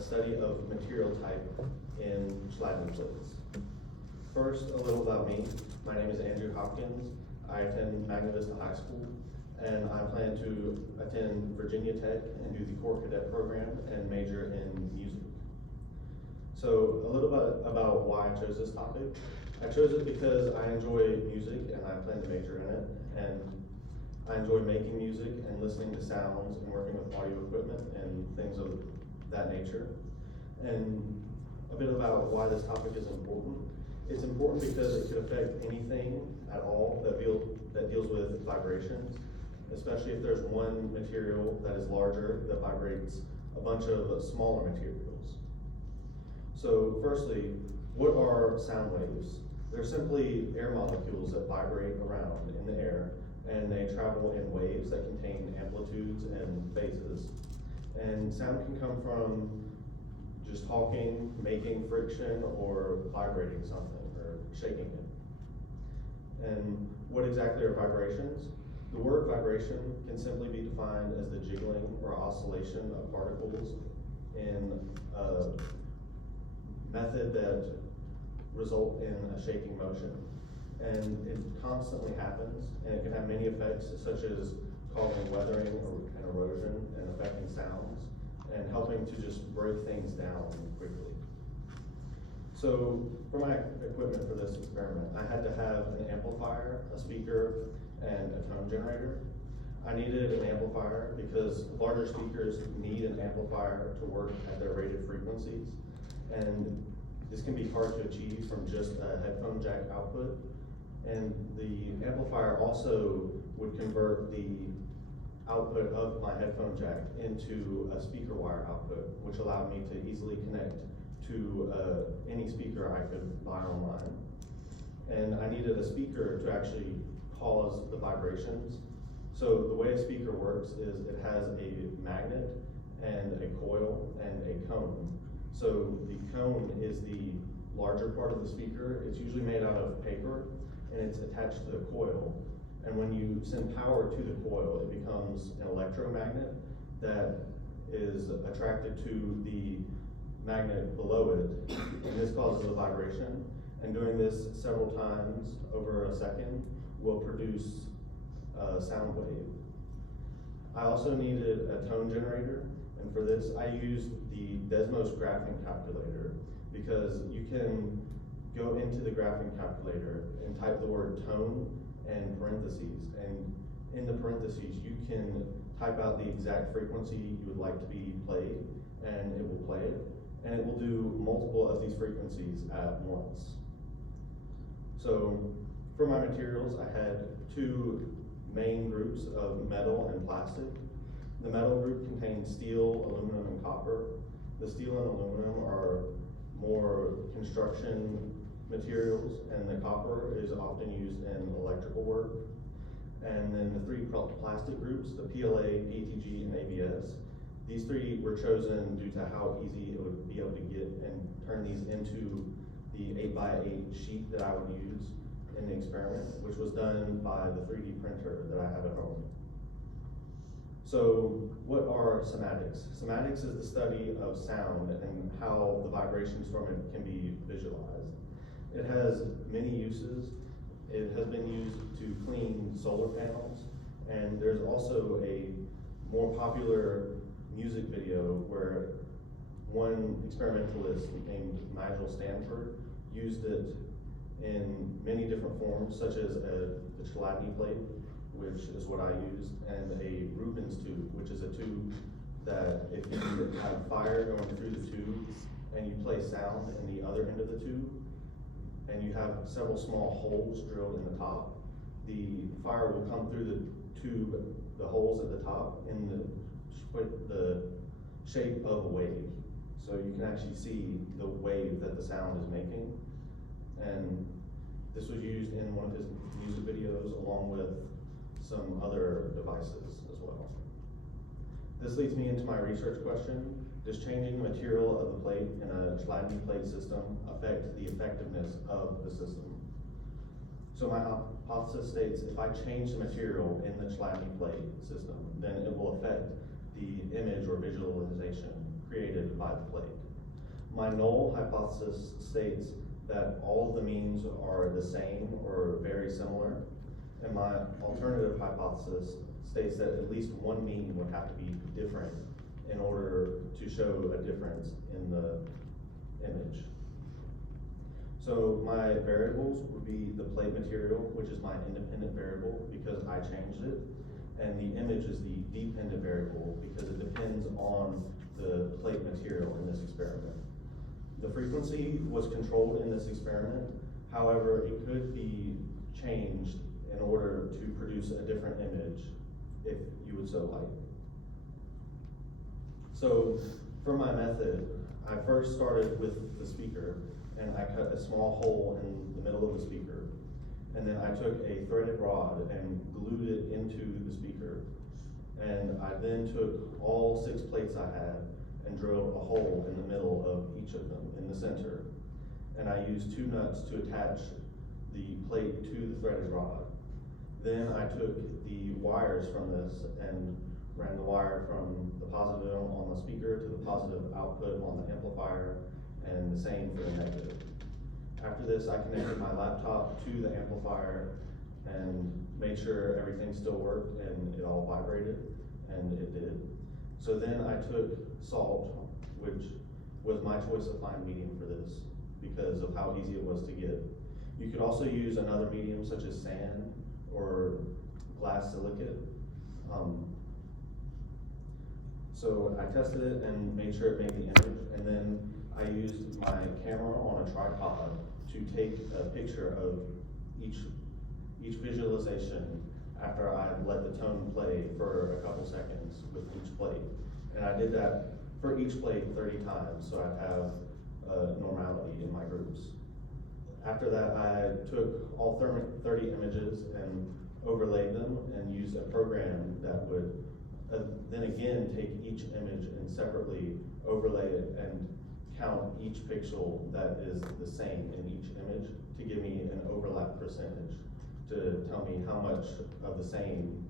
a study of material type in Chladni plates. First, a little about me. My name is Andrew Hopkins. I attend Magna Vista High School, and I plan to attend Virginia Tech and do the Corps Cadet program and major in music. So a little bit about why I chose this topic. I chose it because I enjoy music and I plan to major in it, and I enjoy making music and listening to sounds and working with audio equipment and things of that nature. And a bit about why this topic is important. It's important because it could affect anything at all that deals with vibrations, especially if there's one material that is larger that vibrates a bunch of smaller materials. So firstly, what are sound waves? They're simply air molecules that vibrate around in the air, and they travel in waves that contain amplitudes and phases. And sound can come from just talking, making friction, or vibrating something, or shaking it. And what exactly are vibrations? The word vibration can simply be defined as the jiggling or oscillation of particles in a method that result in a shaking motion. And it constantly happens, and it can have many effects, such as causing weathering and erosion and affecting sounds, and helping to just break things down quickly. So for my equipment for this experiment, I had to have an amplifier, a speaker, and a tone generator. I needed an amplifier because larger speakers need an amplifier to work at their rated frequencies, and this can be hard to achieve from just a headphone jack output. And the amplifier also would convert the output of my headphone jack into a speaker wire output, which allowed me to easily connect to any speaker I could buy online. And I needed a speaker to actually cause the vibrations. So the way a speaker works is it has a magnet and a coil and a cone. So the cone is the larger part of the speaker. It's usually made out of paper, and it's attached to the coil. And when you send power to the coil, it becomes an electromagnet that is attracted to the magnet below it, and this causes a vibration. And doing this several times over a second will produce a sound wave. I also needed a tone generator, and for this I used the Desmos graphing calculator, because you can go into the graphing calculator and type the word tone and parentheses, and in the parentheses you can type out the exact frequency you would like to be played, and it will play it, and it will do multiple of these frequencies at once. So for my materials, I had two main groups of metal and plastic. The metal group contains steel, aluminum, and copper. The steel and aluminum are more construction materials, and the copper is often used in electrical work. And then the three plastic groups, the PLA, PETG, and ABS, these three were chosen due to how easy it would be able to get and turn these into the 8x8 sheet that I would use in the experiment, which was done by the 3D printer that I have at home. So what are cymatics? Cymatics is the study of sound and how the vibrations from it can be visualized. It has many uses. It has been used to clean solar panels, and there's also a more popular music video where one experimentalist named Nigel Stanford used it in many different forms, such as the Chladni plate, which is what I use, and a Rubens tube, which is a tube that if you have fire going through the tube and you play sound in the other end of the tube, and you have several small holes drilled in the top, the fire will come through the tube, the holes at the top, in the shape of a wave. So you can actually see the wave that the sound is making. And this was used in one of his music videos along with some other devices as well. This leads me into my research question. Does changing the material of the plate in a Chladni plate system affect the effectiveness of the system? So my hypothesis states if I change the material in the Chladni plate system, then it will affect the image or visualization created by the plate. My null hypothesis states that all of the means are the same or very similar, and my alternative hypothesis states that at least one mean would have to be different in order to show a difference in the image. So my variables would be the plate material, which is my independent variable because I changed it, and the image is the dependent variable because it depends on the plate material in this experiment. The frequency was controlled in this experiment, however, it could be changed in order to produce a different image if you would so like. So for my method, I first started with the speaker, and I cut a small hole in the middle of the speaker. And then I took a threaded rod and glued it into the speaker. And I then took all 6 plates I had and drilled a hole in the middle of each of them in the center. And I used 2 nuts to attach the plate to the threaded rod. Then I took the wires from this and ran the wire from the positive on the speaker to the positive output on the amplifier, and the same for the negative. After this, I connected my laptop to the amplifier and made sure everything still worked and it all vibrated, and it did. So then I took salt, which was my choice of fine medium for this because of how easy it was to get. You could also use another medium such as sand or glass silicate. So I tested it and made sure it made the image, and then I used my camera on a tripod to take a picture of each visualization after I let the tone play for a couple seconds with each plate. And I did that for each plate 30 times, so I'd have normality in my groups. After that, I took all 30 images and overlaid them and used a program that would then again take each image and separately overlay it and count each pixel that is the same in each image to give me an overlap percentage to tell me how much of the same,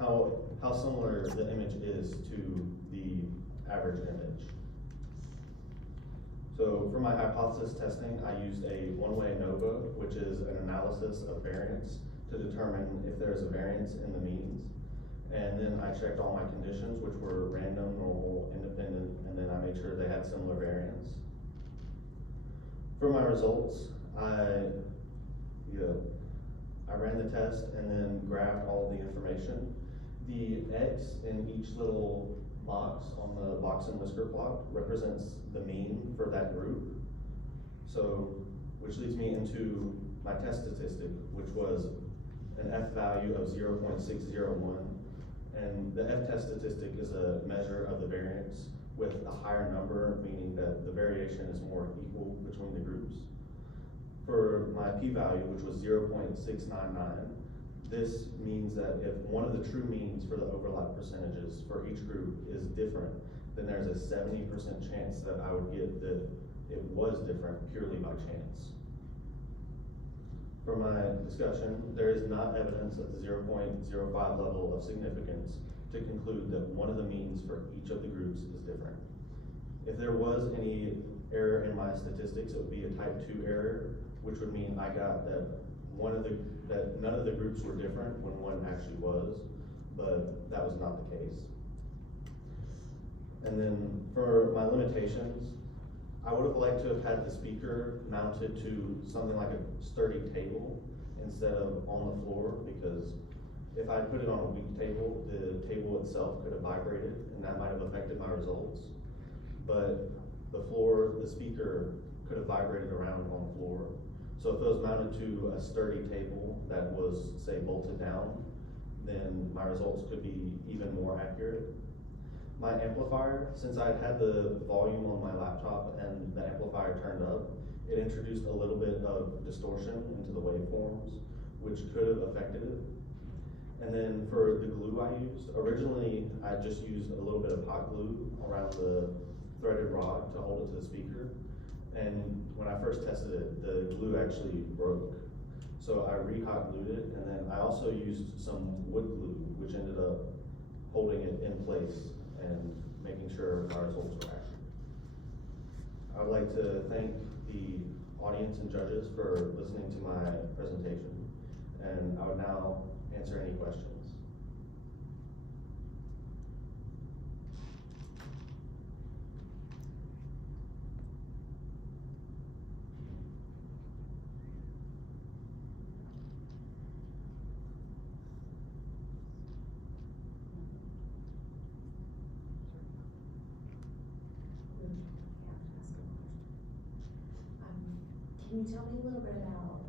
how similar the image is to the average image. So for my hypothesis testing, I used a one-way ANOVA, which is an analysis of variance to determine if there's a variance in the means. And then I checked all my conditions, which were random, normal, independent, and then I made sure they had similar variance. For my results, I ran the test and then grabbed all the information. The X in each little box on the box and whisker plot represents the mean for that group. So, which leads me into my test statistic, which was an F value of 0.601. And the F-test statistic is a measure of the variance with a higher number, meaning that the variation is more equal between the groups. For my p-value, which was 0.699, this means that if one of the true means for the overlap percentages for each group is different, then there's a 70% chance that I would get that it was different purely by chance. For my discussion, there is not evidence at the 0.05 level of significance to conclude that one of the means for each of the groups is different. If there was any error in my statistics, it would be a type 2 error, which would mean I got that none of the groups were different when one actually was, but that was not the case. And then for my limitations, I would have liked to have had the speaker mounted to something like a sturdy table instead of on the floor, because if I put it on a weak table, the table itself could have vibrated and that might have affected my results. But the speaker could have vibrated around on the floor. So if it was mounted to a sturdy table that was, say, bolted down, then my results could be even more accurate. My amplifier, since I had the volume on my laptop and the amplifier turned up, it introduced a little bit of distortion into the waveforms, which could have affected it. And then for the glue I used, originally I just used a little bit of hot glue around the threaded rod to hold it to the speaker. And when I first tested it, the glue actually broke. So I re-hot glued it, and then I also used some wood glue, which ended up holding it in place and making sure my results were accurate. I would like to thank the audience and judges for listening to my presentation, and I would now answer any questions. Can you tell me a little bit about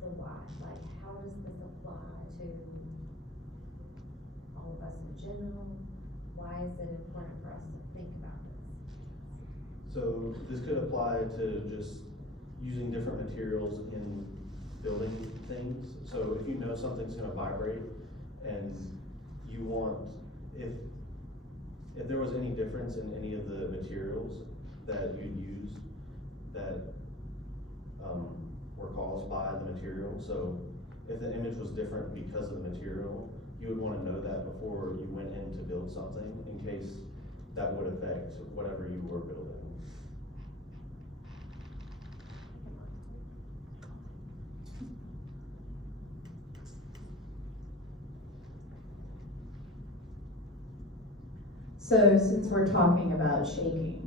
the why? Like, how does this apply to all of us in general? Why is it important for us to think about this? So this could apply to just using different materials in building things. So if you know something's gonna vibrate and you want, if there was any difference in any of the materials that you'd use that were caused by the material. So if the image was different because of the material, you would want to know that before you went in to build something in case that would affect whatever you were building. So since we're talking about shaking,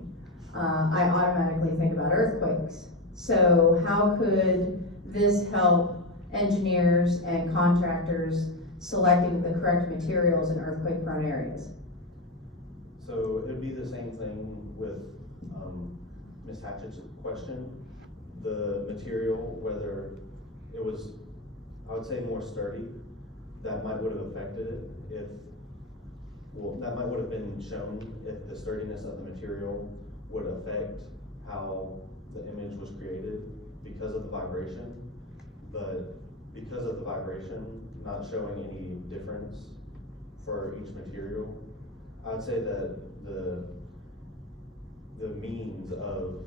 I automatically think about earthquakes. So how could this help engineers and contractors selecting the correct materials in earthquake-prone areas? So it'd be the same thing with Ms. Hatchett's question. The material, whether it was, I would say more sturdy, that might would have affected it if, well, that might would have been shown if the sturdiness of the material would affect how the image was created because of the vibration. But because of the vibration not showing any difference for each material, I would say that the means of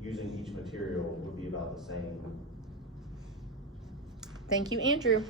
using each material would be about the same. Thank you, Andrew.